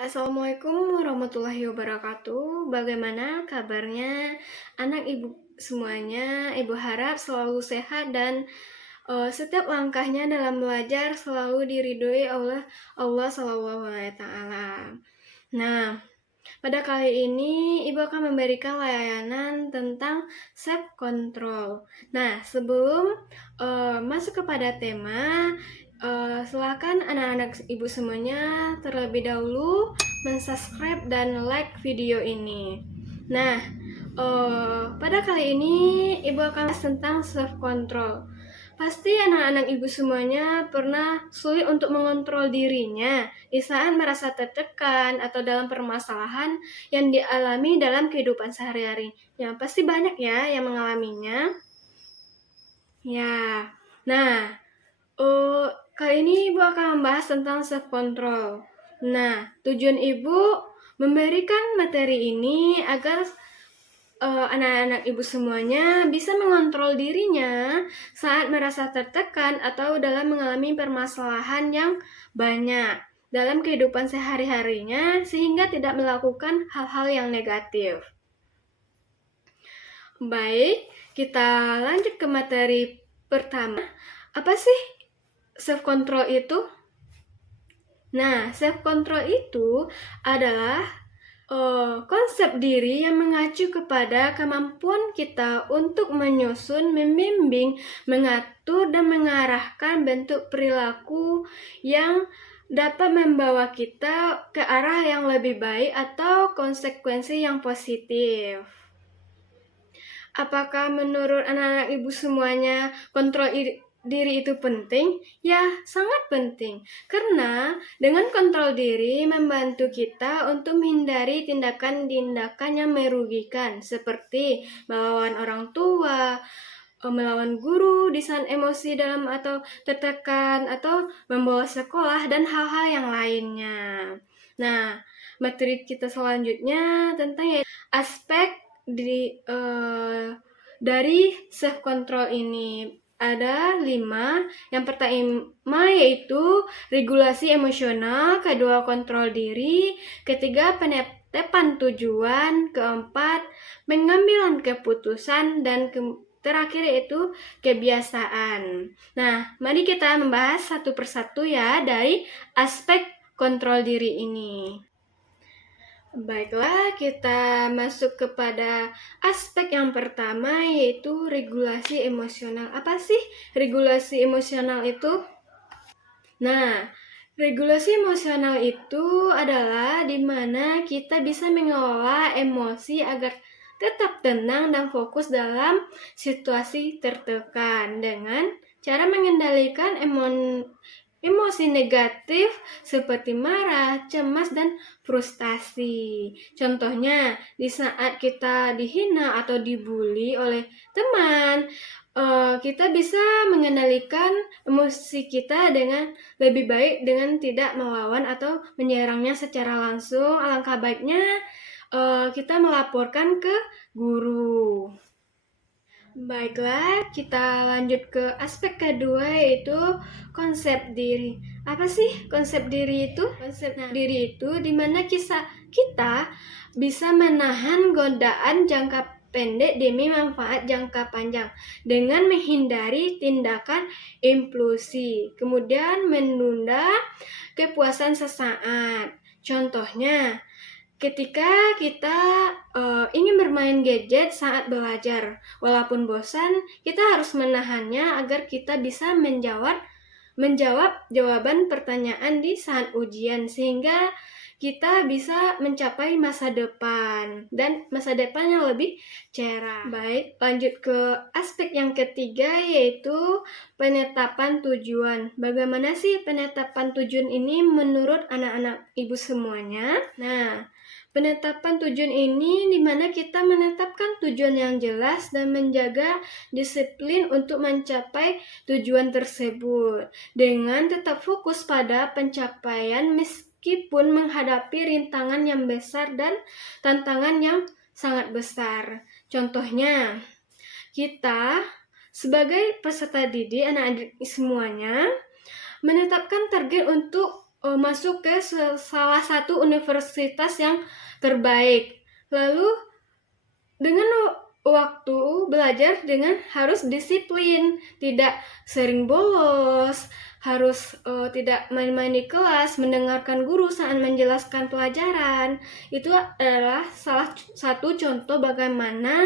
Assalamualaikum warahmatullahi wabarakatuh. Bagaimana kabarnya anak ibu semuanya? Ibu harap selalu sehat dan setiap langkahnya dalam belajar selalu diridhoi oleh Allah Subhanahu wa Ta'ala. Nah, pada kali ini Ibu akan memberikan layanan tentang self control. Nah, sebelum masuk kepada tema, silakan anak-anak Ibu semuanya terlebih dahulu mensubscribe dan like video ini. Nah, pada kali ini Ibu akan bahas tentang self control. Pasti anak-anak ibu semuanya pernah sulit untuk mengontrol dirinya di saat merasa tertekan atau dalam permasalahan yang dialami dalam kehidupan sehari-hari. Ya, pasti banyak ya yang mengalaminya. Ya, nah, kali ini ibu akan membahas tentang self control. Nah, tujuan ibu memberikan materi ini agar anak-anak ibu semuanya bisa mengontrol dirinya saat merasa tertekan atau dalam mengalami permasalahan yang banyak dalam kehidupan sehari-harinya sehingga tidak melakukan hal-hal yang negatif. Baik, kita lanjut ke materi pertama. Apa sih self control itu? Nah, self control itu adalah konsep diri yang mengacu kepada kemampuan kita untuk menyusun, membimbing, mengatur, dan mengarahkan bentuk perilaku yang dapat membawa kita ke arah yang lebih baik atau konsekuensi yang positif. Apakah menurut anak-anak ibu semuanya kontrol diri itu penting? Ya, sangat penting. Karena dengan kontrol diri membantu kita untuk menghindari tindakan-tindakan yang merugikan seperti melawan orang tua, melawan guru di saat emosi dalam atau tertekan, atau membawa sekolah dan hal-hal yang lainnya. Nah, materi kita selanjutnya tentang aspek dari self control ini. Ada 5. Yang pertama yaitu regulasi emosional, kedua kontrol diri, ketiga penetapan tujuan, keempat pengambilan keputusan, dan terakhir yaitu kebiasaan. Nah, mari kita membahas satu persatu ya dari aspek kontrol diri ini. Baiklah, kita masuk kepada aspek yang pertama yaitu regulasi emosional. Apa sih regulasi emosional itu? Nah, regulasi emosional itu adalah di mana kita bisa mengelola emosi agar tetap tenang dan fokus dalam situasi tertekan dengan cara mengendalikan emosi negatif seperti marah, cemas, dan frustasi. Contohnya, di saat kita dihina atau dibully oleh teman, kita bisa mengendalikan emosi kita dengan lebih baik dengan tidak melawan atau menyerangnya secara langsung. Alangkah baiknya kita melaporkan ke guru. Baiklah, kita lanjut ke aspek kedua yaitu konsep diri. Apa sih konsep diri itu? Konsep diri itu dimana kita bisa menahan godaan jangka pendek demi manfaat jangka panjang dengan menghindari tindakan impulsi, kemudian menunda kepuasan sesaat. Contohnya, ketika kita ingin bermain gadget saat belajar, walaupun bosan, kita harus menahannya agar kita bisa menjawab jawaban pertanyaan di saat ujian sehingga kita bisa mencapai masa depan dan masa depan yang lebih cerah. Baik, lanjut ke aspek yang ketiga yaitu penetapan tujuan. Bagaimana sih penetapan tujuan ini menurut anak-anak ibu semuanya? Nah, penetapan tujuan ini di mana kita menetapkan tujuan yang jelas dan menjaga disiplin untuk mencapai tujuan tersebut dengan tetap fokus pada pencapaian meskipun menghadapi rintangan yang besar dan tantangan yang sangat besar. Contohnya, kita sebagai peserta didik anak-anak semuanya menetapkan target untuk masuk ke salah satu universitas yang terbaik. Lalu dengan waktu belajar dengan harus disiplin, tidak sering bolos, harus tidak main-main di kelas, mendengarkan guru saat menjelaskan pelajaran. Itu adalah salah satu contoh bagaimana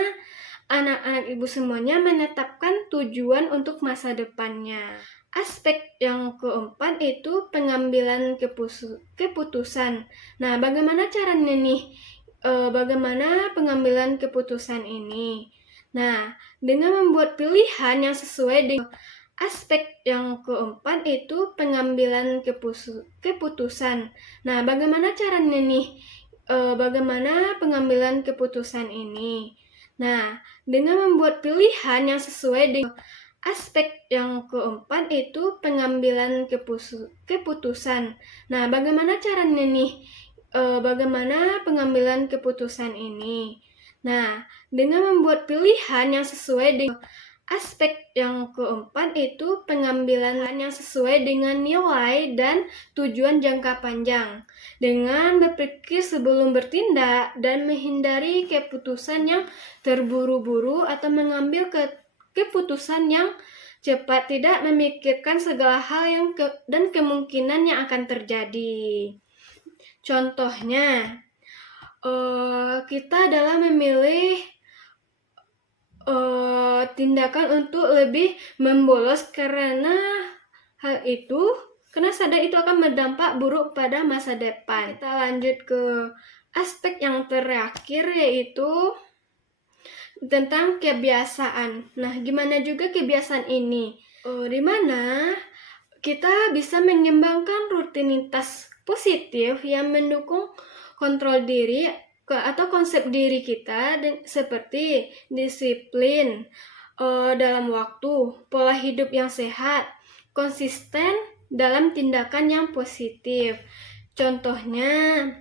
anak-anak ibu semuanya menetapkan tujuan untuk masa depannya. Aspek yang keempat itu pengambilan keputusan. Nah, bagaimana caranya nih? Bagaimana pengambilan keputusan ini? Nah, dengan membuat pilihan yang sesuai dengan aspek yang keempat itu pengambilan keputusan. Nah, bagaimana caranya nih? Bagaimana pengambilan keputusan ini? Nah, dengan membuat pilihan yang sesuai dengan aspek yang keempat itu pengambilan keputusan. Nah, bagaimana caranya nih? Bagaimana pengambilan keputusan ini? Nah, dengan membuat pilihan yang sesuai dengan aspek yang keempat itu pengambilan yang sesuai dengan nilai dan tujuan jangka panjang. Dengan berpikir sebelum bertindak dan menghindari keputusan yang terburu-buru atau mengambil keputusan yang cepat, tidak memikirkan segala hal dan kemungkinan yang akan terjadi. Contohnya, kita adalah memilih tindakan untuk lebih membolos karena sadar itu akan berdampak buruk pada masa depan. Kita lanjut ke aspek yang terakhir, yaitu tentang kebiasaan. Nah, gimana juga kebiasaan ini? Di mana kita bisa mengembangkan rutinitas positif yang mendukung kontrol diri atau konsep diri kita, seperti disiplin dalam waktu, pola hidup yang sehat, konsisten dalam tindakan yang positif. Contohnya,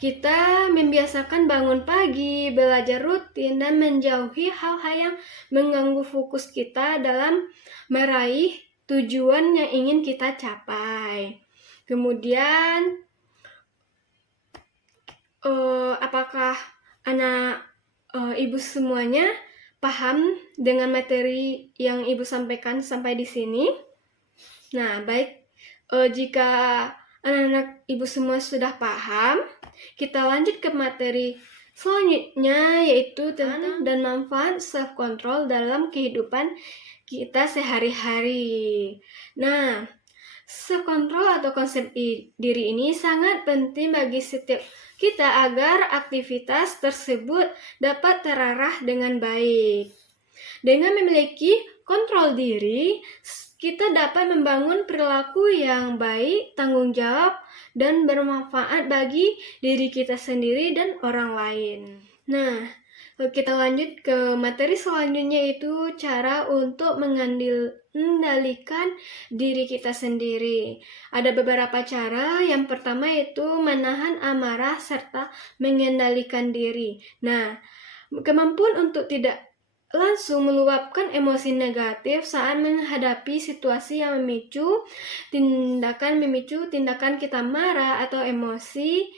kita membiasakan bangun pagi, belajar rutin, dan menjauhi hal-hal yang mengganggu fokus kita dalam meraih tujuan yang ingin kita capai. Kemudian, apakah anak ibu semuanya paham dengan materi yang ibu sampaikan sampai di sini? Nah, baik, jika anak-anak ibu semua sudah paham, kita lanjut ke materi selanjutnya, yaitu tentang dan manfaat self-control dalam kehidupan kita sehari-hari. Nah, self-control atau konsep diri ini sangat penting bagi setiap kita agar aktivitas tersebut dapat terarah dengan baik. Dengan memiliki kontrol diri, kita dapat membangun perilaku yang baik, tanggung jawab, dan bermanfaat bagi diri kita sendiri dan orang lain. Nah, kita lanjut ke materi selanjutnya, yaitu cara untuk mengendalikan diri kita sendiri. Ada beberapa cara. Yang pertama itu menahan amarah serta mengendalikan diri. Nah, kemampuan untuk tidak langsung meluapkan emosi negatif saat menghadapi situasi yang memicu tindakan kita marah atau emosi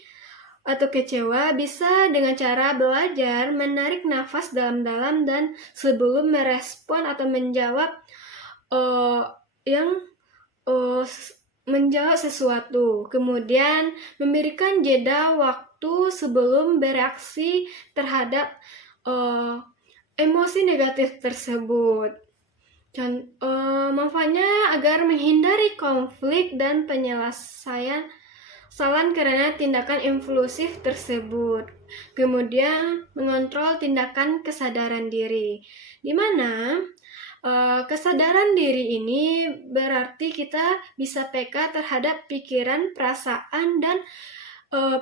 atau kecewa bisa dengan cara belajar menarik nafas dalam-dalam dan sebelum merespon atau menjawab sesuatu. Kemudian memberikan jeda waktu sebelum bereaksi terhadap emosi negatif tersebut. Manfaatnya agar menghindari konflik dan penyelesaian karena tindakan impulsif tersebut. Kemudian mengontrol tindakan kesadaran diri, di mana kesadaran diri ini berarti kita bisa peka terhadap pikiran, perasaan, dan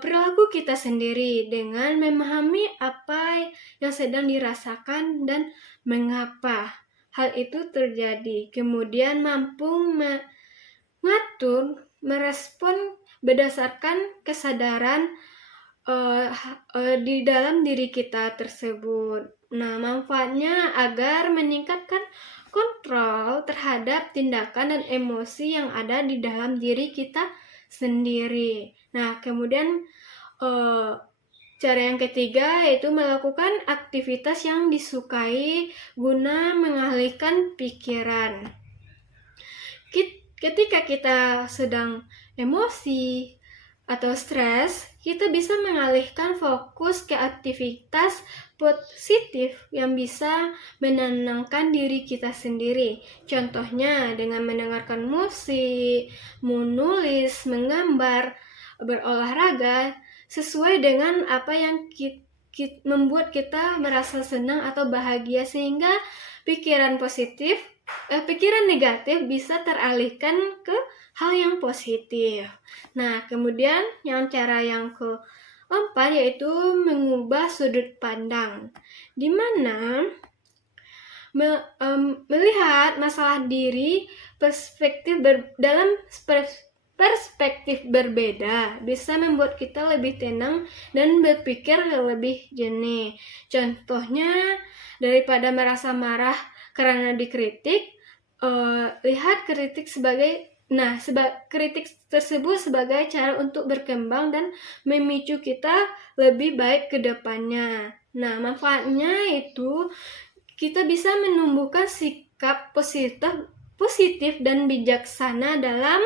perilaku kita sendiri dengan memahami apa yang sedang dirasakan dan mengapa hal itu terjadi. Kemudian mampu mengatur, merespon berdasarkan kesadaran di dalam diri kita tersebut. Nah, manfaatnya agar meningkatkan kontrol terhadap tindakan dan emosi yang ada di dalam diri kita sendiri. Nah, kemudian cara yang ketiga yaitu melakukan aktivitas yang disukai guna mengalihkan pikiran. Ketika kita sedang emosi atau stres, kita bisa mengalihkan fokus ke aktivitas positif yang bisa menenangkan diri kita sendiri. Contohnya dengan mendengarkan musik, menulis, menggambar, berolahraga, sesuai dengan apa yang membuat kita merasa senang atau bahagia, sehingga pikiran negatif bisa teralihkan ke hal yang positif. Nah, kemudian cara yang keempat yaitu mengubah sudut pandang, di mana melihat masalah diri dalam perspektif berbeda bisa membuat kita lebih tenang dan berpikir lebih jernih. Contohnya, daripada merasa marah karena dikritik, lihat kritik kritik tersebut sebagai cara untuk berkembang dan memicu kita lebih baik ke depannya. Nah, manfaatnya itu kita bisa menumbuhkan sikap positif dan bijaksana dalam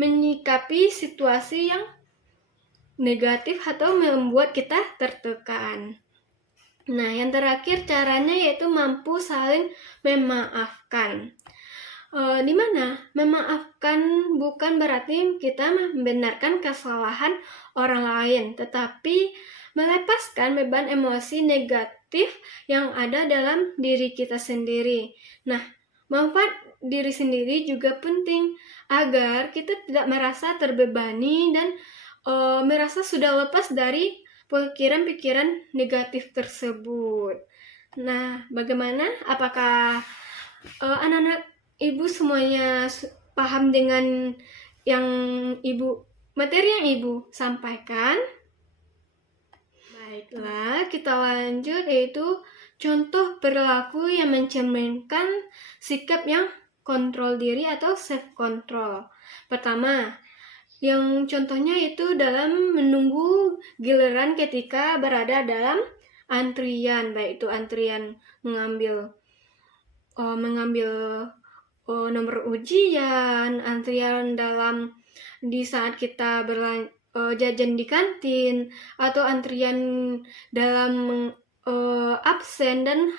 menyikapi situasi yang negatif atau membuat kita tertekan. Nah, yang terakhir caranya yaitu mampu saling memaafkan. Di mana memaafkan bukan berarti kita membenarkan kesalahan orang lain, tetapi melepaskan beban emosi negatif yang ada dalam diri kita sendiri. Nah, manfaat diri sendiri juga penting agar kita tidak merasa terbebani dan merasa sudah lepas dari pikiran-pikiran negatif tersebut. Nah, bagaimana? Apakah anak-anak ibu semuanya paham dengan materi yang ibu sampaikan? Baiklah, kita lanjut, yaitu contoh perilaku yang mencerminkan sikap yang kontrol diri atau self-control. Pertama, yang contohnya itu dalam menunggu giliran ketika berada dalam antrian, baik itu antrian mengambil nomor ujian, antrian di saat kita jajan di kantin, atau antrian dalam absen dan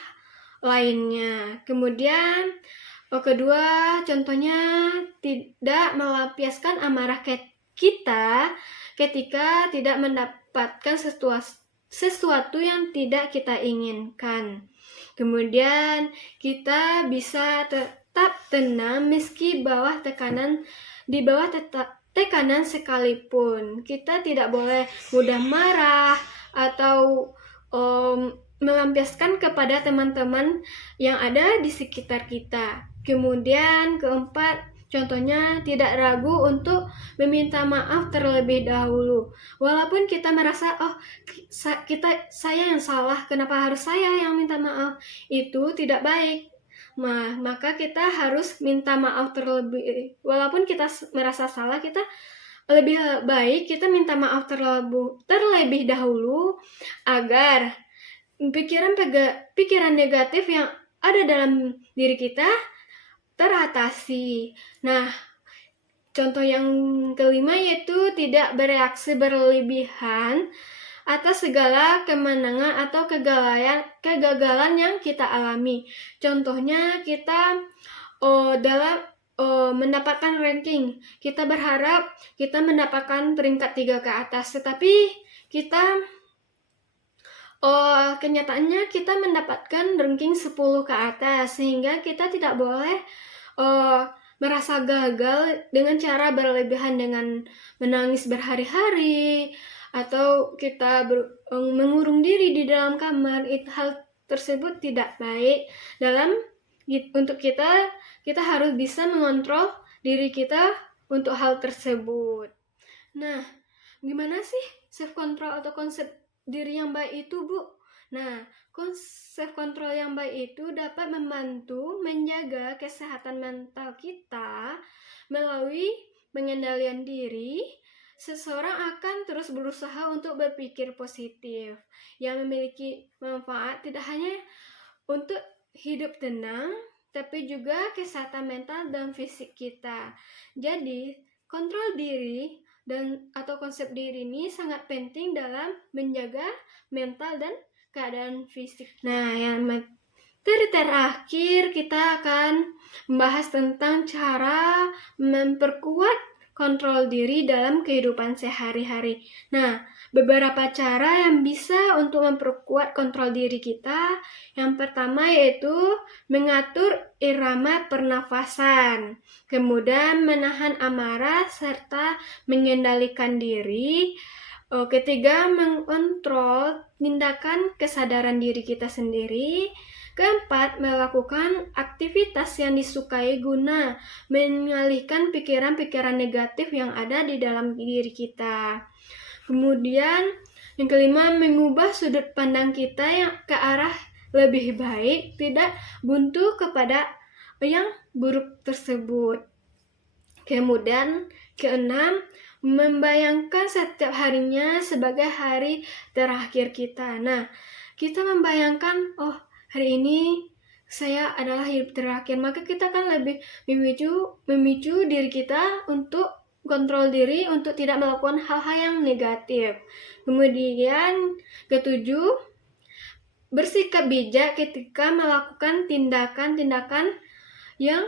lainnya. Kemudian kedua, contohnya tidak melampiaskan amarah kita ketika tidak mendapatkan sesuatu yang tidak kita inginkan. Kemudian kita bisa tetap tenang meski di bawah tekanan sekalipun. Kita tidak boleh mudah marah atau melampiaskan kepada teman-teman yang ada di sekitar kita. Kemudian keempat, contohnya tidak ragu untuk meminta maaf terlebih dahulu. Walaupun kita merasa, saya yang salah, kenapa harus saya yang minta maaf? Itu tidak baik. Maka kita harus minta maaf walaupun kita merasa salah, kita lebih baik kita minta maaf terlebih dahulu agar pikiran negatif yang ada dalam diri kita teratasi. Nah, contoh yang kelima yaitu tidak bereaksi berlebihan atas segala kemenangan atau kegagalan yang kita alami. Contohnya kita dalam mendapatkan ranking, kita berharap kita mendapatkan peringkat 3 ke atas, tetapi kita kenyataannya kita mendapatkan ranking 10 ke atas, sehingga kita tidak boleh merasa gagal dengan cara berlebihan dengan menangis berhari-hari atau kita mengurung diri di dalam kamar. Hal tersebut tidak baik. Untuk kita harus bisa mengontrol diri kita untuk hal tersebut. Nah, gimana sih self control atau konsep diri yang baik itu, Bu? Nah, konsep kontrol yang baik itu dapat membantu menjaga kesehatan mental kita melalui pengendalian diri. Seseorang akan terus berusaha untuk berpikir positif yang memiliki manfaat tidak hanya untuk hidup tenang, tapi juga kesehatan mental dan fisik kita. Jadi, kontrol diri atau konsep diri ini sangat penting dalam menjaga mental dan keadaan fisik. Nah, yang materi terakhir kita akan membahas tentang cara memperkuat kontrol diri dalam kehidupan sehari-hari. Nah, beberapa cara yang bisa untuk memperkuat kontrol diri kita. Yang pertama yaitu mengatur irama pernafasan, kemudian menahan amarah serta mengendalikan diri. Ketiga, mengontrol tindakan kesadaran diri kita sendiri. Keempat, melakukan aktivitas yang disukai guna mengalihkan pikiran-pikiran negatif yang ada di dalam diri kita. Kemudian, yang kelima, mengubah sudut pandang kita yang ke arah lebih baik, tidak buntu kepada yang buruk tersebut. Kemudian, keenam, membayangkan setiap harinya sebagai hari terakhir kita. Nah, kita membayangkan, oh, hari ini saya adalah hidup terakhir, maka kita kan lebih memicu diri kita untuk kontrol diri untuk tidak melakukan hal-hal yang negatif. Kemudian ketujuh, bersikap bijak ketika melakukan tindakan-tindakan yang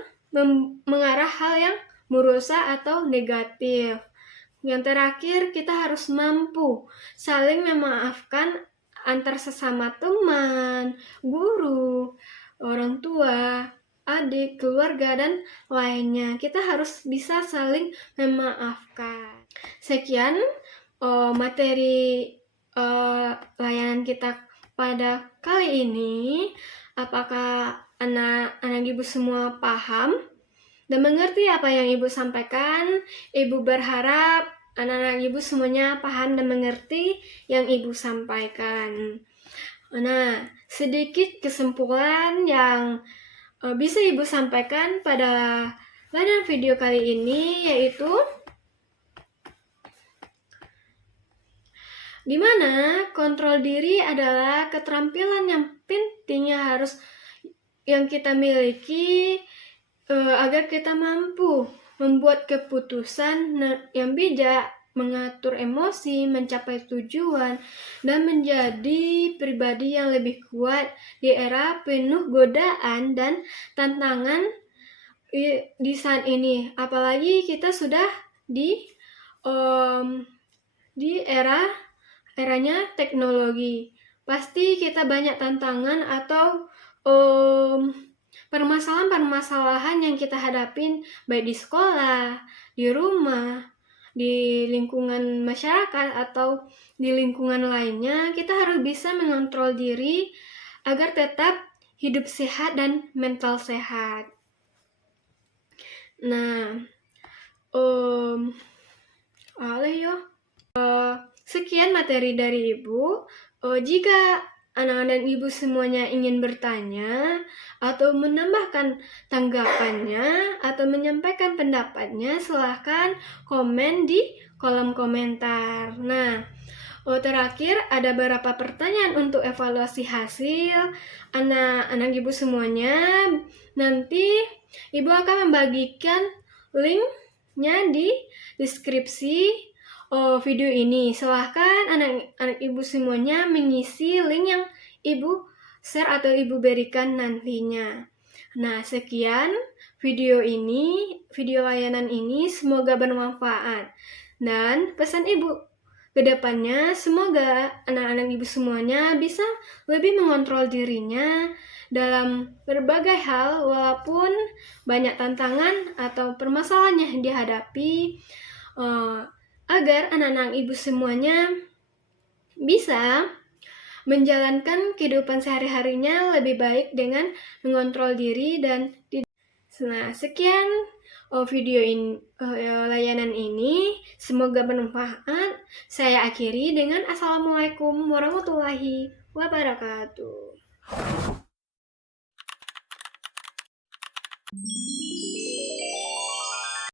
mengarah hal yang merusak atau negatif. Yang terakhir, kita harus mampu saling memaafkan antar sesama teman, guru, orang tua, adik, keluarga, dan lainnya. Kita harus bisa saling memaafkan. Sekian materi layanan kita pada kali ini. Apakah anak-anak ibu semua paham dan mengerti apa yang ibu sampaikan? Ibu berharap anak-anak ibu semuanya paham dan mengerti yang ibu sampaikan. Nah, sedikit kesimpulan yang bisa ibu sampaikan pada layanan video kali ini, yaitu di mana kontrol diri adalah keterampilan yang penting yang kita miliki agar kita mampu membuat keputusan yang bijak, mengatur emosi, mencapai tujuan, dan menjadi pribadi yang lebih kuat di era penuh godaan dan tantangan di saat ini. Apalagi kita sudah di eranya teknologi. Pasti kita banyak tantangan atau permasalahan-permasalahan yang kita hadapin baik di sekolah, di rumah, di lingkungan masyarakat atau di lingkungan lainnya. Kita harus bisa mengontrol diri agar tetap hidup sehat dan mental sehat. Nah, sekian materi dari ibu. Jika anak-anak ibu semuanya ingin bertanya atau menambahkan tanggapannya atau menyampaikan pendapatnya, silahkan komen di kolom komentar. Nah, terakhir ada beberapa pertanyaan untuk evaluasi hasil anak-anak ibu semuanya. Nanti ibu akan membagikan linknya di deskripsi video ini. Silahkan anak-anak ibu semuanya mengisi link yang ibu share atau ibu berikan nantinya. Nah, sekian video layanan ini, semoga bermanfaat. Dan pesan ibu ke depannya, semoga anak-anak ibu semuanya bisa lebih mengontrol dirinya dalam berbagai hal, walaupun banyak tantangan atau permasalahan yang dihadapi, agar anak-anak ibu semuanya bisa menjalankan kehidupan sehari-harinya lebih baik dengan mengontrol diri dan Nah, sekian video layanan ini. Semoga bermanfaat. Saya akhiri dengan Assalamualaikum warahmatullahi wabarakatuh.